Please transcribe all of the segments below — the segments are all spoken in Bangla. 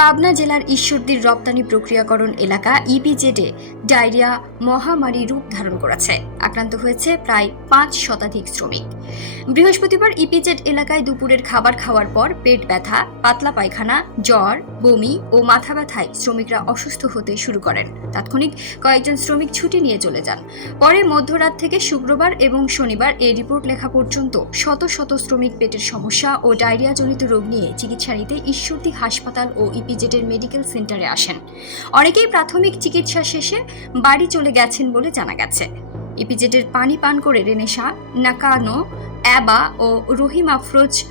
পাবনা জেলার ঈশ্বরদীর রপ্তানি প্রক্রিয়াকরণ এলাকা ইপিজেডে ডায়রিয়া মহামারী রূপ ধারণ করেছে। আক্রান্ত হয়েছে প্রায় পাঁচ শতাধিক শ্রমিক। বৃহস্পতিবার ইপিজেড এলাকায় দুপুরের খাবার খাওয়ার পর পেট ব্যথা, পাতলা পায়খানা, জ্বর, বমি ও মাথা ব্যথায় শ্রমিকরা অসুস্থ হতে শুরু করেন। তাৎক্ষণিক কয়েকজন শ্রমিক ছুটি নিয়ে চলে যান। পরে মধ্যরাত থেকে শুক্রবার এবং শনিবার এই রিপোর্ট লেখা পর্যন্ত শত শত শ্রমিক পেটের সমস্যা ও ডায়রিয়াজনিত রোগ নিয়ে চিকিৎসা নিতে ঈশ্বরদী হাসপাতাল ও ইপিজেডের মেডিকেল সেন্টারে আসেন। অনেকেই প্রাথমিক চিকিৎসা শেষে বাড়ি চলে গেছেন বলে জানা গেছে। ইপিজেডের পানি পান করে রেনেশা নাকানো, অ্যাবা ও Rahim Afroz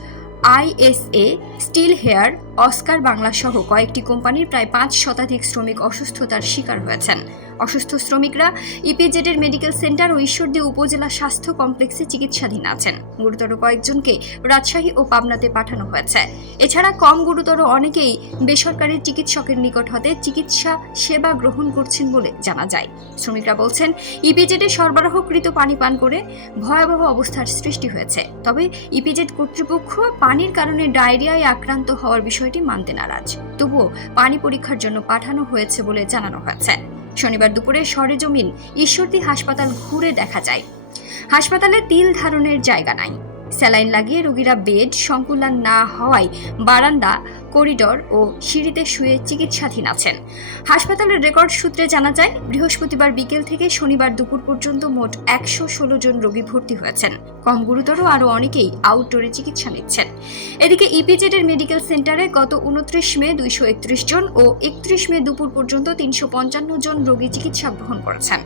ISA, still here Oscar Bangla সহ কয়েকটি কোম্পানির প্রায় পাঁচ শতাধিক শ্রমিক অসুস্থতার শিকার হয়েছেন। অসুস্থ শ্রমিকরা ইপিজেডের মেডিকেল সেন্টার ও ঈশ্বরদী উপজেলা স্বাস্থ্য কমপ্লেক্সে চিকিৎসাধীন আছেন। গুরুতর কয়েকজনকে রাজশাহী ও পাবনাতে পাঠানো হয়েছে। এছাড়া কম গুরুতর অনেকেই বেসরকারি চিকিৎসকের নিকট হতে চিকিৎসা সেবা গ্রহণ করছেন বলে জানা যায়। শ্রমিকরা বলছেন, ইপিজেডে সরবরাহকৃত পানি পান করে ভয়াবহ অবস্থার সৃষ্টি হয়েছে। তবে ইপিজেড কর্তৃপক্ষ পানির কারণে ডায়রিয়ায় আক্রান্ত হওয়ার বিষয়টি মানতে নারাজ। তবুও পানি পরীক্ষার জন্য পাঠানো হয়েছে বলে জানানো হয়েছে। শনিবার দুপুরে সরেজমিন ঈশ্বরদী হাসপাতাল ঘুরে দেখা যায়। হাসপাতালে তিল ধারণের জায়গা নাই। স্যালাইন লাগিয়ে রোগীরা বেড, সংকুলান না হওয়ায় বারান্দা, করিডর ও সিঁড়িতে শুয়ে চিকিৎসাধীন আছেন। হাসপাতালের রেকর্ড সূত্রে জানা যায়, বৃহস্পতিবার বিকেল থেকে শনিবার দুপুর পর্যন্ত মোট একশো ষোলো জন রোগী ভর্তি হয়েছেন। কম গুরুতর আরও অনেকেই আউটডোরে চিকিৎসা নিচ্ছেন। এদিকে ইপিজেডের মেডিকেল সেন্টারে গত উনত্রিশ মে দুইশো একত্রিশ জন ও একত্রিশ মে দুপুর পর্যন্ত তিনশো পঞ্চান্ন জন রোগী চিকিৎসা গ্রহণ করেছেন।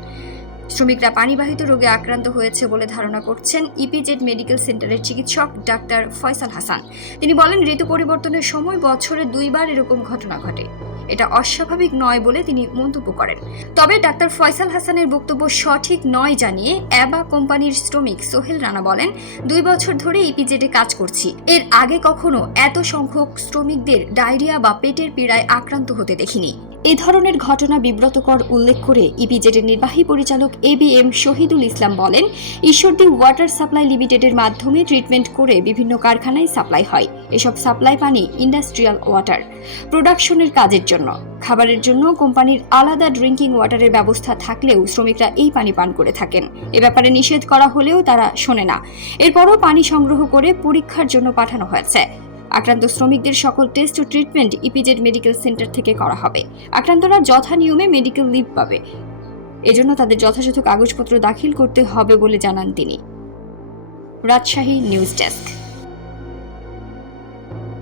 শ্রমিকরা পানিবাহিত রোগে আক্রান্ত হয়েছে বলে ধারণা করছেন ইপিজেড মেডিকেল সেন্টারের চিকিৎসক ডাক্তার ফয়সাল হাসান। তিনি বলেন, ঋতু পরিবর্তনের সময় বছরে দুইবার এরকম ঘটনা ঘটে। এটা অস্বাভাবিক নয় বলে তিনি মন্তব্য করেন। তবে ডাক্তার ফয়সাল হাসানের বক্তব্য সঠিক নয় জানিয়ে অ্যাবা কোম্পানির শ্রমিক সোহেল রানা বলেন, দুই বছর ধরে ইপিজেডে কাজ করছি। এর আগে কখনো এত সংখ্যক শ্রমিকদের ডায়রিয়া বা পেটের পীড়ায় আক্রান্ত হতে দেখিনি। এ ধরনের ঘটনা বিব্রতকর উল্লেখ করে ইপিজেডের নির্বাহী পরিচালক A B M Shahidul Islam বলেন, ঈশ্বরদী ওয়াটার সাপ্লাই লিমিটেডের মাধ্যমে ট্রিটমেন্ট করে বিভিন্ন কারখানায় সাপ্লাই হয়। এসব সাপ্লাই পানি, ইন্ডাস্ট্রিয়াল ওয়াটার, প্রোডাকশনের কাজের জন্য। খাবারের জন্য কোম্পানির আলাদা ড্রিঙ্কিং ওয়াটারের ব্যবস্থা থাকলেও শ্রমিকরা এই পানি পান করে থাকেন। এ ব্যাপারে নিষেধ করা হলেও তারা শোনে না। এরপরও পানি সংগ্রহ করে পরীক্ষার জন্য পাঠানো হয়েছে। আক্রান্ত শ্রমিকদের সকল টেস্ট ও ট্রিটমেন্ট ইপিজেড মেডিকেল সেন্টার থেকে করা হবে। আক্রান্তরা যথা নিয়মে মেডিকেল লিভ পাবে। এজন্য তাদের যথাযথ কাগজপত্র দাখিল করতে হবে বলে জানান তিনি। Rajshahi news desk.